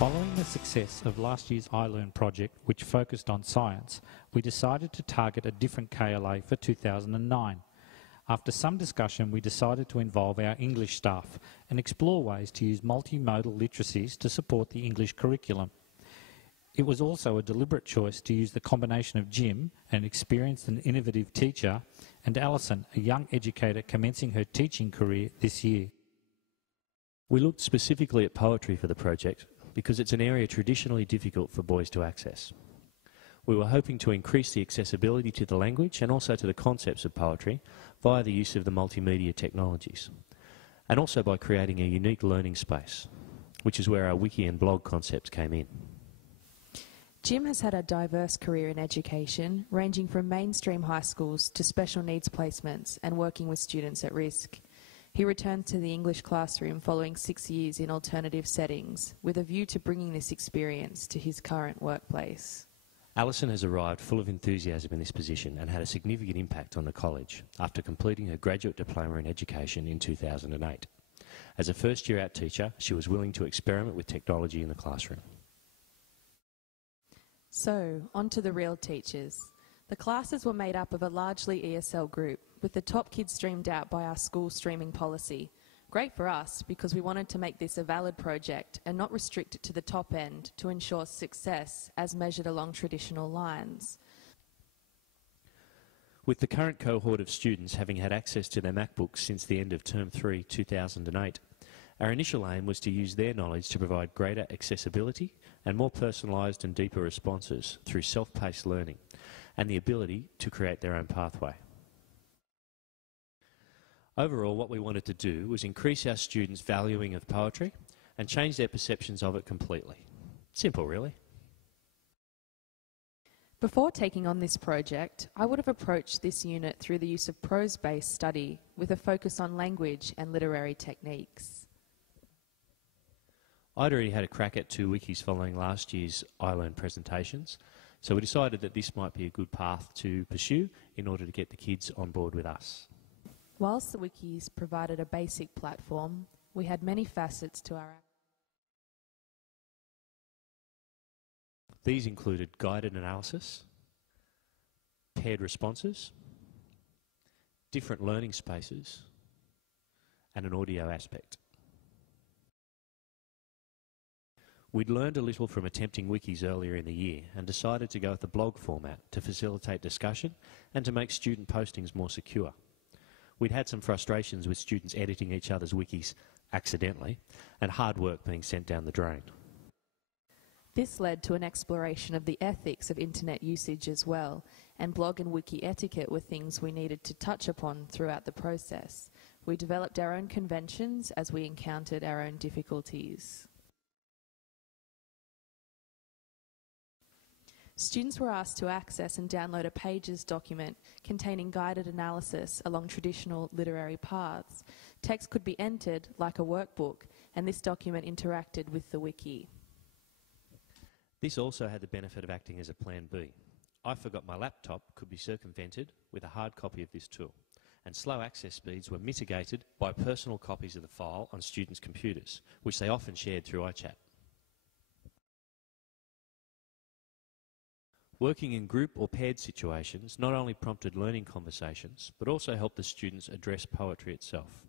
Following the success of last year's iLearn project, which focused on science, we decided to target a different KLA for 2009. After some discussion, we decided to involve our English staff and explore ways to use multimodal literacies to support the English curriculum. It was also a deliberate choice to use the combination of Jim, an experienced and innovative teacher, and Alison, a young educator commencing her teaching career this year. We looked specifically at poetry for the project because it's an area traditionally difficult for boys to access. We were hoping to increase the accessibility to the language and also to the concepts of poetry via the use of the multimedia technologies, and also by creating a unique learning space, which is where our wiki and blog concepts came in. Jim has had a diverse career in education, ranging from mainstream high schools to special needs placements and working with students at risk. He returned to the English classroom following 6 years in alternative settings, with a view to bringing this experience to his current workplace. Alison has arrived full of enthusiasm in this position and had a significant impact on the college after completing her graduate diploma in education in 2008. As a first-year out teacher, she was willing to experiment with technology in the classroom. So, on to the real teachers. The classes were made up of a largely ESL group, with the top kids streamed out by our school streaming policy. Great for us, because we wanted to make this a valid project and not restrict it to the top end to ensure success as measured along traditional lines. With the current cohort of students having had access to their MacBooks since the end of Term 3, 2008, our initial aim was to use their knowledge to provide greater accessibility and more personalised and deeper responses through self-paced learning and the ability to create their own pathway. Overall, what we wanted to do was increase our students' valuing of poetry and change their perceptions of it completely. Simple, really. Before taking on this project, I would have approached this unit through the use of prose-based study with a focus on language and literary techniques. I'd already had a crack at 2 wikis following last year's iLearn presentations, so we decided that this might be a good path to pursue in order to get the kids on board with us. Whilst the wikis provided a basic platform, we had many facets to our. These included guided analysis, paired responses, different learning spaces, and an audio aspect. We'd learned a little from attempting wikis earlier in the year and decided to go with the blog format to facilitate discussion and to make student postings more secure. We'd had some frustrations with students editing each other's wikis accidentally and hard work being sent down the drain. This led to an exploration of the ethics of internet usage as well, and blog and wiki etiquette were things we needed to touch upon throughout the process. We developed our own conventions as we encountered our own difficulties. Students were asked to access and download a Pages document containing guided analysis along traditional literary paths. Text could be entered like a workbook, and this document interacted with the wiki. This also had the benefit of acting as a plan B. I forgot my laptop could be circumvented with a hard copy of this tool, and slow access speeds were mitigated by personal copies of the file on students' computers, which they often shared through iChat. Working in group or paired situations not only prompted learning conversations, but also helped the students address poetry itself.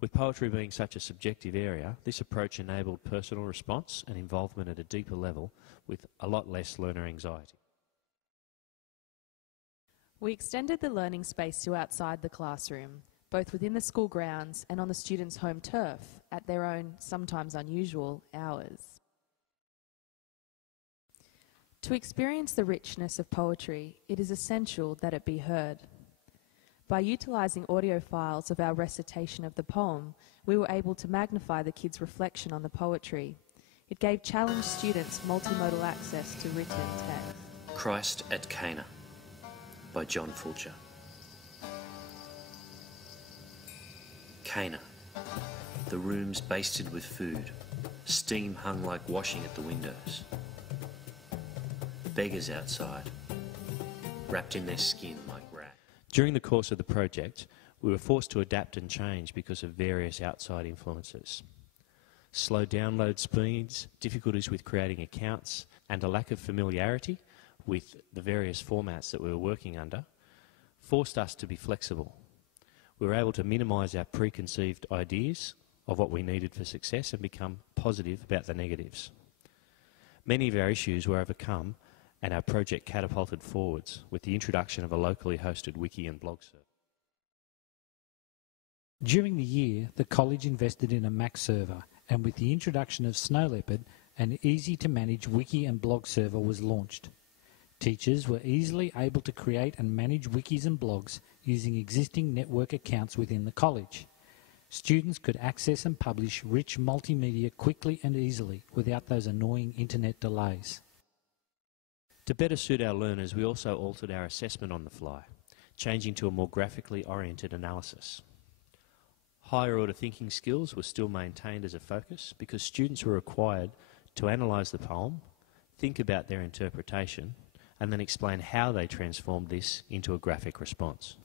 With poetry being such a subjective area, this approach enabled personal response and involvement at a deeper level with a lot less learner anxiety. We extended the learning space to outside the classroom, both within the school grounds and on the students' home turf at their own, sometimes unusual, hours. To experience the richness of poetry, it is essential that it be heard. By utilising audio files of our recitation of the poem, we were able to magnify the kids' reflection on the poetry. It gave challenged students multimodal access to written text. Christ at Cana by John Fulcher. Cana, the rooms basted with food, steam hung like washing at the windows. Beggars outside, wrapped in their skin like rags. During the course of the project, we were forced to adapt and change because of various outside influences. Slow download speeds, difficulties with creating accounts, and a lack of familiarity with the various formats that we were working under forced us to be flexible. We were able to minimise our preconceived ideas of what we needed for success and become positive about the negatives. Many of our issues were overcome and our project catapulted forwards with the introduction of a locally hosted wiki and blog server. During the year, the college invested in a Mac server, and with the introduction of Snow Leopard, an easy-to-manage wiki and blog server was launched. Teachers were easily able to create and manage wikis and blogs using existing network accounts within the college. Students could access and publish rich multimedia quickly and easily without those annoying internet delays. To better suit our learners, we also altered our assessment on the fly, changing to a more graphically oriented analysis. Higher order thinking skills were still maintained as a focus because students were required to analyse the poem, think about their interpretation, and then explain how they transformed this into a graphic response.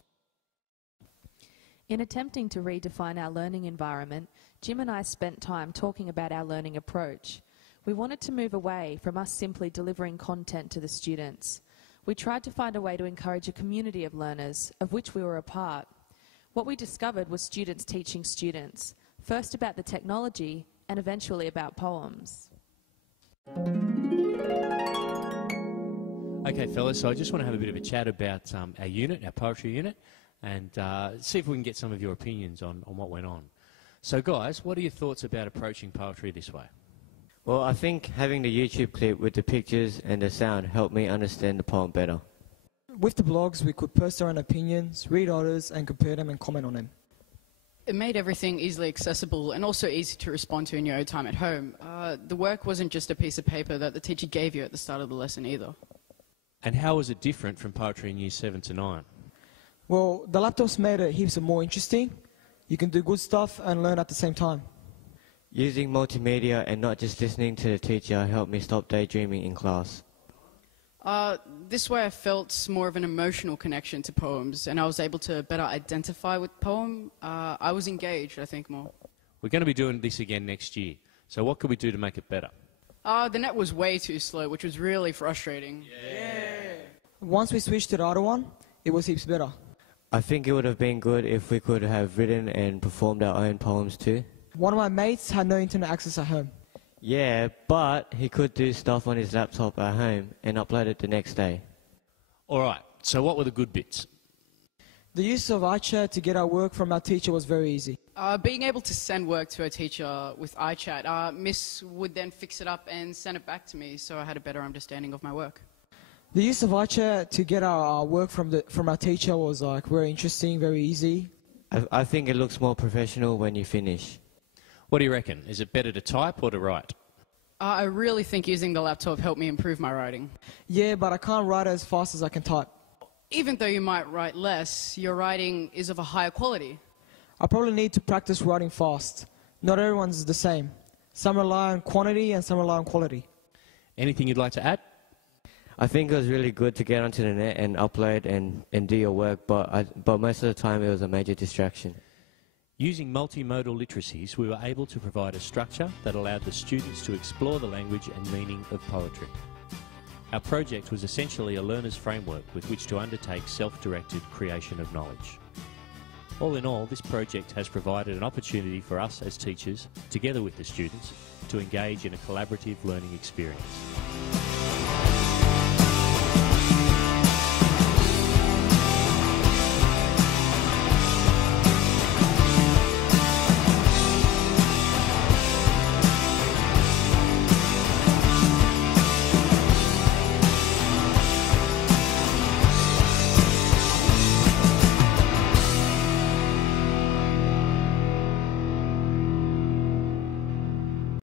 In attempting to redefine our learning environment, Jim and I spent time talking about our learning approach. We wanted to move away from us simply delivering content to the students. We tried to find a way to encourage a community of learners, of which we were a part. What we discovered was students teaching students, first about the technology and eventually about poems. Okay, fellas, so I just want to have a bit of a chat about our unit, our poetry unit, and see if we can get some of your opinions on what went on. So, guys, what are your thoughts about approaching poetry this way? Well, I think having the YouTube clip with the pictures and the sound helped me understand the poem better. With the blogs, we could post our own opinions, read others, and compare them and comment on them. It made everything easily accessible and also easy to respond to in your own time at home. The work wasn't just a piece of paper that the teacher gave you at the start of the lesson either. And how was it different from poetry in years 7 to 9? Well, the laptops made it heaps more interesting. You can do good stuff and learn at the same time. Using multimedia and not just listening to the teacher helped me stop daydreaming in class. This way I felt more of an emotional connection to poems, and I was able to better identify with poem. I was engaged, I think, more. We're going to be doing this again next year, so what could we do to make it better? The net was way too slow, which was really frustrating. Yeah. Once we switched to the other one, it was heaps better. I think it would have been good if we could have written and performed our own poems too. One of my mates had no internet access at home. Yeah, but he could do stuff on his laptop at home and upload it the next day. All right, so what were the good bits? The use of iChat to get our work from our teacher was very easy. Being able to send work to a teacher with iChat, Miss would then fix it up and send it back to me, so I had a better understanding of my work. The use of iChat to get our work from our teacher was very interesting, very easy. I think it looks more professional when you finish. What do you reckon? Is it better to type or to write? I really think using the laptop helped me improve my writing. Yeah, but I can't write as fast as I can type. Even though you might write less, your writing is of a higher quality. I probably need to practice writing fast. Not everyone's the same. Some rely on quantity and some rely on quality. Anything you'd like to add? I think it was really good to get onto the net and upload and do your work, but most of the time it was a major distraction. Using multimodal literacies, we were able to provide a structure that allowed the students to explore the language and meaning of poetry. Our project was essentially a learner's framework with which to undertake self-directed creation of knowledge. All in all, this project has provided an opportunity for us as teachers, together with the students, to engage in a collaborative learning experience.